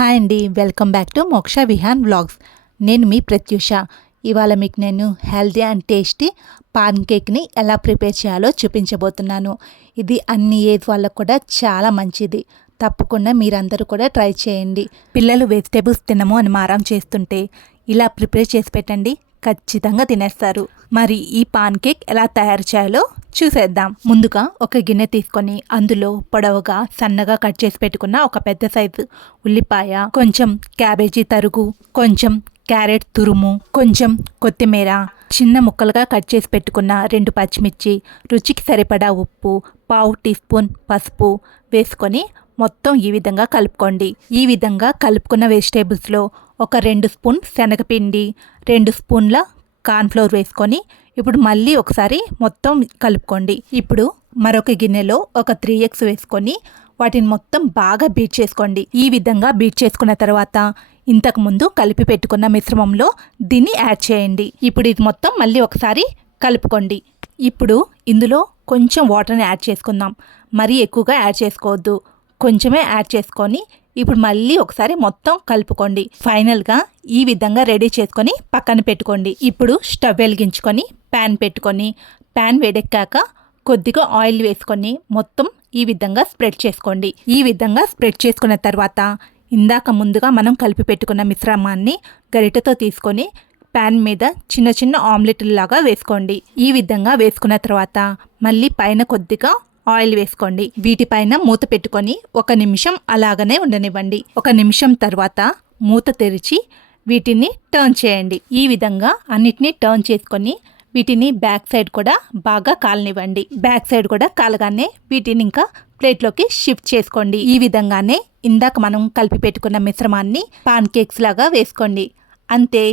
Hi అండి. Welcome back to మోక్ష Vihaan vlogs. నేను మీ ప్రత్యూష. ఇవాళ మీకు నేను హెల్దీ అండ్ టేస్టీ పాన్ కేక్ని ఎలా ప్రిపేర్ చేయాలో చూపించబోతున్నాను. ఇది అన్ని ఏజ్ వాళ్ళకు కూడా చాలా మంచిది. తప్పకుండా మీరందరూ కూడా ట్రై చేయండి. పిల్లలు వెజిటేబుల్స్ తినము అని మారం చేస్తుంటే ఇలా ప్రిపేర్ చేసి పెట్టండి. ఖచ్చితంగా తినేస్తారు. మరి ఈ పాన్ కేక్ ఎలా తయారు చేయాలో చూసేద్దాం. ముందుగా ఒక గిన్నె తీసుకొని అందులో పొడవుగా సన్నగా కట్ చేసి పెట్టుకున్న ఒక పెద్ద సైజు ఉల్లిపాయ కొంచెం క్యాబేజీ తరుగు కొంచెం క్యారెట్ తురుము కొంచెం కొత్తిమీర చిన్న ముక్కలుగా కట్ చేసి పెట్టుకున్న రెండు పచ్చిమిర్చి రుచికి సరిపడా ఉప్పు పావు టీ స్పూన్ పసుపు వేసుకొని మొత్తం ఈ విధంగా కలుపుకోండి. ఈ విధంగా కలుపుకున్న వెజిటేబుల్స్లో ఒక రెండు స్పూన్ శనగపిండి రెండు స్పూన్ల కార్న్ఫ్లోర్ వేసుకొని ఇప్పుడు మళ్ళీ ఒకసారి మొత్తం కలుపుకోండి. ఇప్పుడు మరొక గిన్నెలో ఒక త్రీ ఎగ్స్ వేసుకొని వాటిని మొత్తం బాగా బీట్ చేసుకోండి. ఈ విధంగా బీట్ చేసుకున్న తర్వాత ఇంతకు ముందు కలిపి పెట్టుకున్న మిశ్రమంలో దీన్ని యాడ్ చేయండి. ఇప్పుడు ఇది మొత్తం మళ్ళీ ఒకసారి కలుపుకోండి. ఇప్పుడు ఇందులో కొంచెం వాటర్ని యాడ్ చేసుకుందాం. మరీ ఎక్కువగా యాడ్ చేసుకోవద్దు. కొంచెమే యాడ్ చేసుకొని ఇప్పుడు మళ్ళీ ఒకసారి మొత్తం కలుపుకోండి. ఫైనల్గా ఈ విధంగా రెడీ చేసుకొని పక్కన పెట్టుకోండి. ఇప్పుడు స్టవ్ వెలిగించుకొని ప్యాన్ పెట్టుకొని ప్యాన్ వేడెక్కాక కొద్దిగా ఆయిల్ వేసుకొని మొత్తం ఈ విధంగా స్ప్రెడ్ చేసుకోండి. ఈ విధంగా స్ప్రెడ్ చేసుకున్న తర్వాత ఇందాక ముందుగా మనం కలిపి పెట్టుకున్న మిశ్రమాన్ని గరిటతో తీసుకొని ప్యాన్ మీద చిన్న చిన్న ఆమ్లెట్ లాగా వేసుకోండి. ఈ విధంగా వేసుకున్న తర్వాత మళ్ళీ పైన కొద్దిగా ఆయిల్ వేసుకోండి. వీటిపైన మూత పెట్టుకొని ఒక నిమిషం అలాగనే ఉండనివ్వండి. ఒక నిమిషం తర్వాత మూత తెరిచి వీటిని టర్న్ చేయండి. ఈ విధంగా అన్నిటినీ టర్న్ చేసుకొని వీటిని బ్యాక్ సైడ్ కూడా బాగా కాలనివ్వండి. బ్యాక్ సైడ్ కూడా కాలగానే వీటిని ఇంకా ప్లేట్లోకి షిఫ్ట్ చేసుకోండి. ఈ విధంగానే ఇందాక మనం కలిపి పెట్టుకున్న మిశ్రమాన్ని పాన్ కేక్స్ లాగా వేసుకోండి. అంతే.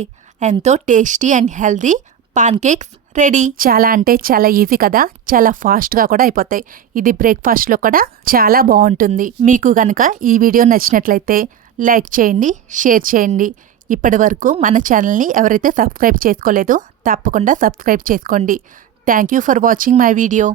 ఎంతో tasty and healthy pancakes ready. చాలా అంటే చాలా ఈజీ కదా? చాలా ఫాస్ట్గా కూడా అయిపోతాయి. ఇది బ్రేక్ఫాస్ట్లో కూడా చాలా బాగుంటుంది. మీకు కనుక ఈ వీడియో నచ్చినట్లయితే లైక్ చేయండి షేర్ చేయండి. ఇప్పటి వరకు మన ఛానల్ని ఎవరైతే సబ్స్క్రైబ్ చేసుకోలేదో తప్పకుండా సబ్స్క్రైబ్ చేసుకోండి. Thank you for watching my video.